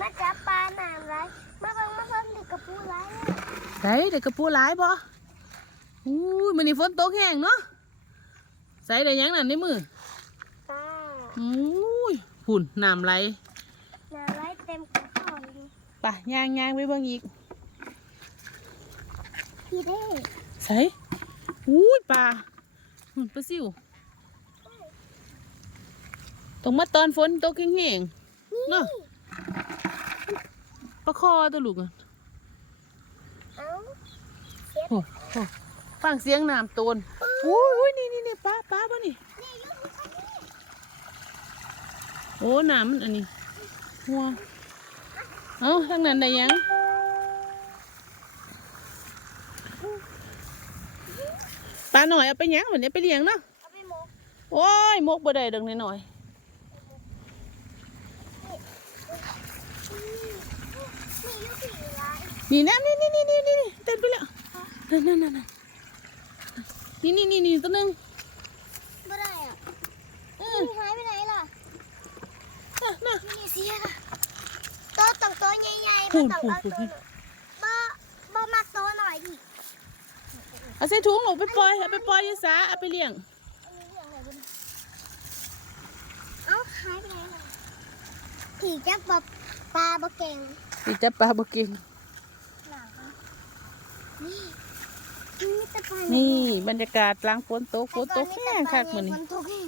มาจับปลาหนามไรมาเบิ่งมาเบิ่งดิกระปูไรเนี่ยได้เด็กกระปูหลายบ่อู้ยมันนี่ฝนตกแห้งเนาะใส่ได้หยังนั่นในมือปลาอู้ยหุ่นน้ำไหลหนามไรเต็มกระป๋องเลยไปย่างย่างไปเบิ่งอีกพี่เด้ใส่อู้ยปลาหุ่นปลาซิวต้องมาตอนฝนตกแห้งๆเนาะ ปลาคอตัวลูกอะเอ้าโอ้โหฟังเสียงน้ำโตนอุ้ยอุ้ยนี่นี่นี่ปลาปลาป่ะนี่ นี่ลูกมันทำนี่โอ้น้ำมันอันนี้หัวเอ้าทางนั้นได้ยังปลาหน่อยเอาไปยังวันนี้ไปเลี้ยงเนาะเอาไปหมก โอ้ยมกบ่ได้ดังน้อยนี่ลูกผีไรๆ นี่นะนี่นี่นี่นี่นี่เต้นไปแล้วนั่นนั่นนั่นนั่นนี่นี่นี่นี่ตัวหนึงไม่ได้อะเออมันหายไปไหนล่ะน่ะน่ะนี่เสียล่ะตัวต่องตัวใหญ่ๆพูมันดต้องพูดเอาพูดตัวบ่บ่มักตัวหน่อยดิเอาใส่ถุงเอาไปปล่อยเอาไปปล่อยอยสาเอาไปเลี้ยงอันนี้เรื่องอะไรบุญเอ้าหายไปไหนล่ะผีจับ ปลาปลาบ่เก่งสิจับปลาบ่เก่งหนังอะนี่นี่แต่ปลานี่บรรยากาศหล้างฝนตกฝนตกแห้งคักมื้อนี้ฝนตกแห้ง